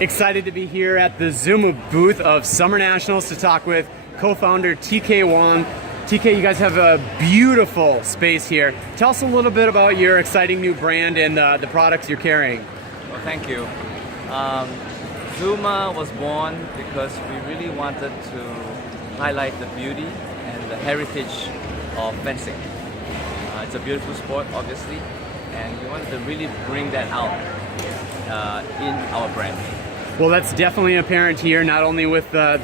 Excited to be here at the Zuma booth of Summer Nationals to talk with co-founder TK Wong. TK, you guys have a beautiful space here. Tell us a little bit about your exciting new brand and the products you're carrying. Well, thank you. Zzuma was born because we really wanted to highlight the beauty and the heritage of fencing. It's a beautiful sport, obviously, and we wanted to really bring that out in our brand. Well, that's definitely apparent here, not only with the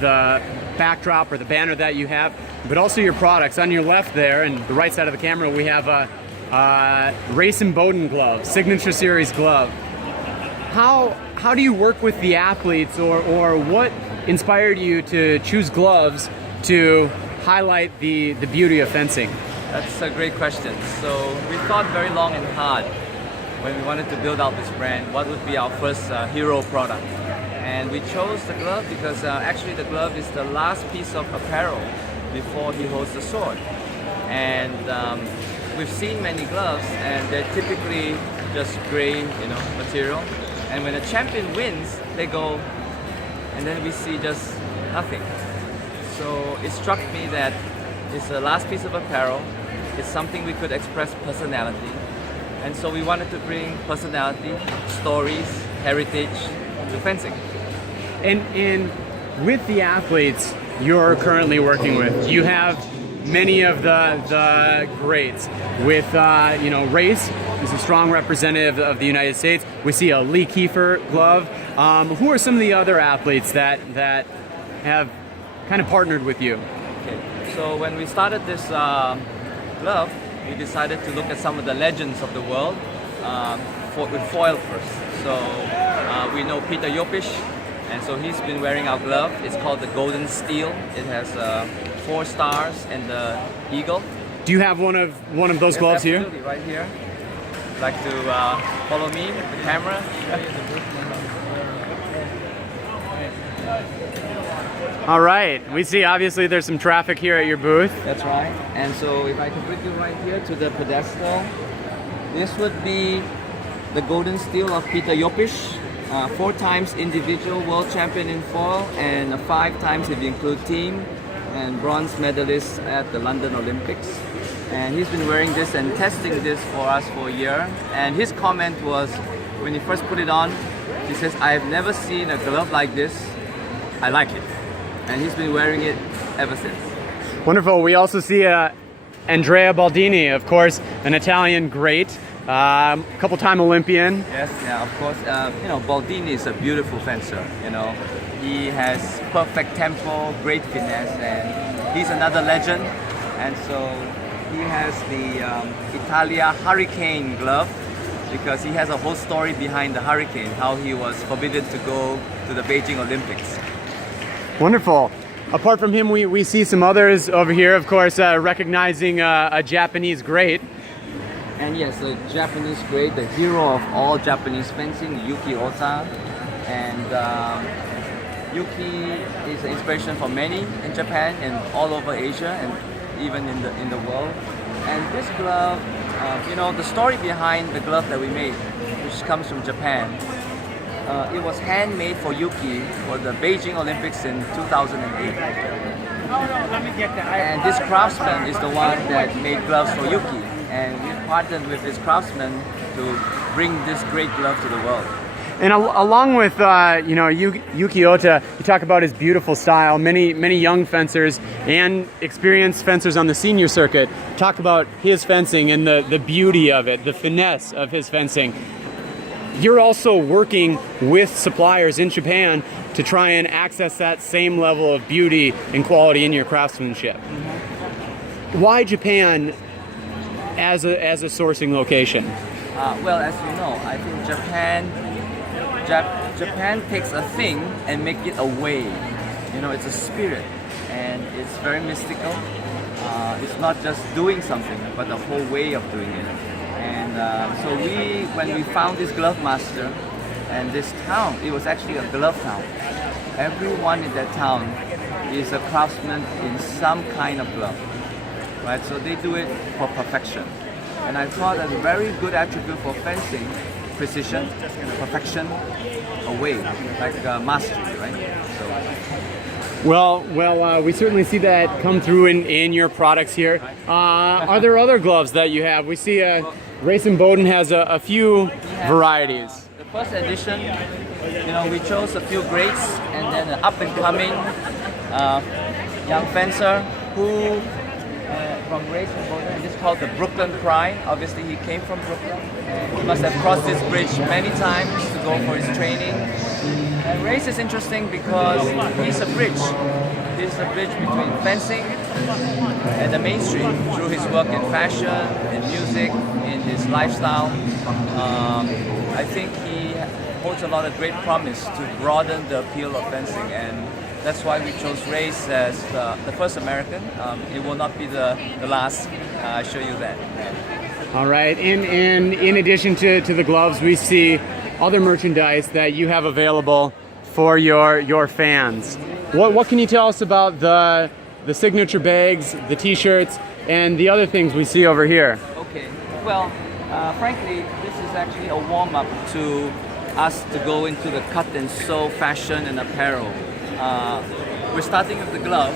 backdrop or the banner that you have, but also your products. On your left there, and the right side of the camera, we have a Race and Bowden glove, Signature Series glove. How do you work with the athletes, or what inspired you to choose gloves to highlight the beauty of fencing? That's a great question. So we thought very long and hard when we wanted to build out this brand, what would be our first hero product. And we chose the glove because actually the glove is the last piece of apparel before he holds the sword. And we've seen many gloves and they're typically just gray, material. And when a champion wins, they go, and then we see just nothing. So it struck me that it's the last piece of apparel. It's something we could express personality. And so we wanted to bring personality, stories, heritage to fencing. And with the athletes you're currently working with, you have many of the greats. With Race is a strong representative of the United States. We see a Lee Kiefer glove. Who are some of the other athletes that have kind of partnered with you? Okay. So when we started this glove, we decided to look at some of the legends of the world with foil first. So we know Peter Yopish, and so he's been wearing our glove. It's called the Golden Steel. It has 4 stars and the eagle. Do you have one of those gloves here? Absolutely, right here. Like to follow me with the camera. All right, we see obviously there's some traffic here at your booth. That's right. And so if I can bring you right here to the pedestal, this would be the Golden Steel of Peter Yopish, 4 times individual world champion in foil, and 5 times if you include team, and bronze medalist at the London Olympics. And he's been wearing this and testing this for us for a year. And his comment was, when he first put it on, he says, "I've never seen a glove like this. I like it." And he's been wearing it ever since. Wonderful. We also see Andrea Baldini, of course, an Italian great, couple-time Olympian. Yes, yeah, of course. Baldini is a beautiful fencer. He has perfect tempo, great finesse, and he's another legend. And so he has the Italia Hurricane glove because he has a whole story behind the hurricane, how he was forbidden to go to the Beijing Olympics. Wonderful. Apart from him, we see some others over here, of course, recognizing a Japanese great. And yes, a Japanese great, the hero of all Japanese fencing, Yuki Ota. And Yuki is an inspiration for many in Japan and all over Asia and even in the world. And this glove, the story behind the glove that we made, which comes from Japan, it was handmade for Yuki for the Beijing Olympics in 2008. And this craftsman is the one that made gloves for Yuki. And we partnered with this craftsman to bring this great glove to the world. And along with Yuki Ota, you talk about his beautiful style. Many young fencers and experienced fencers on the senior circuit talk about his fencing and the beauty of it, the finesse of his fencing. You're also working with suppliers in Japan to try and access that same level of beauty and quality in your craftsmanship. Mm-hmm. Why Japan as a sourcing location? Well, as you know, I think Japan takes a thing and make it a way. It's a spirit, and it's very mystical. It's not just doing something, but the whole way of doing it. And so when we found this glove master and this town, it was actually a glove town. Everyone in that town is a craftsman in some kind of glove, right? So they do it for perfection. And I thought a very good attribute for fencing precision, perfection away, like mastery, right? So, Well, we certainly see that come through in your products here. Are there other gloves that you have? We see Racing Bowden has a few varieties. the first edition, we chose a few greats and then an up-and-coming young fencer who, from Racing Bowden, this is called the Brooklyn Pride. Obviously, he came from Brooklyn. He must have crossed this bridge many times to go for his training. And race is interesting because he's a bridge. He's a bridge between fencing and the mainstream through his work in fashion, in music, in his lifestyle. I think he holds a lot of great promise to broaden the appeal of fencing, and that's why we chose Race as the first American. It will not be the last, I assure you that. All right, and in addition to the gloves, we see other merchandise that you have available for your fans. What can you tell us about the signature bags, the t-shirts, and the other things we see over here? Okay, well, frankly, this is actually a warm-up to us to go into the cut and sew fashion and apparel. We're starting with the glove,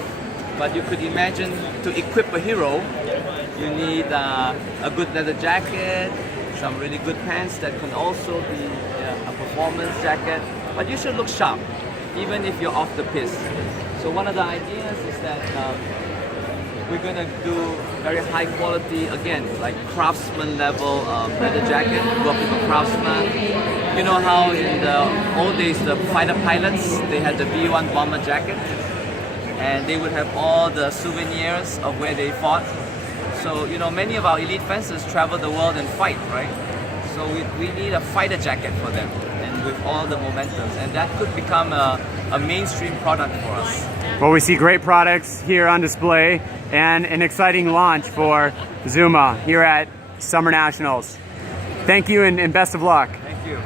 but you could imagine to equip a hero, you need a good leather jacket, some really good pants that can also be a performance jacket, but you should look sharp, even if you're off the piste. So one of the ideas is that we're going to do very high quality, again, like craftsman level leather jacket, work with a craftsman. You know how in the old days the fighter pilots, they had the B-1 bomber jacket, and they would have all the souvenirs of where they fought. So, many of our elite fencers travel the world and fight, right? So we need a fighter jacket for them, and with all the momentums, and that could become a mainstream product for us. Well, we see great products here on display and an exciting launch for Zzuma here at Summer Nationals. Thank you and best of luck. Thank you.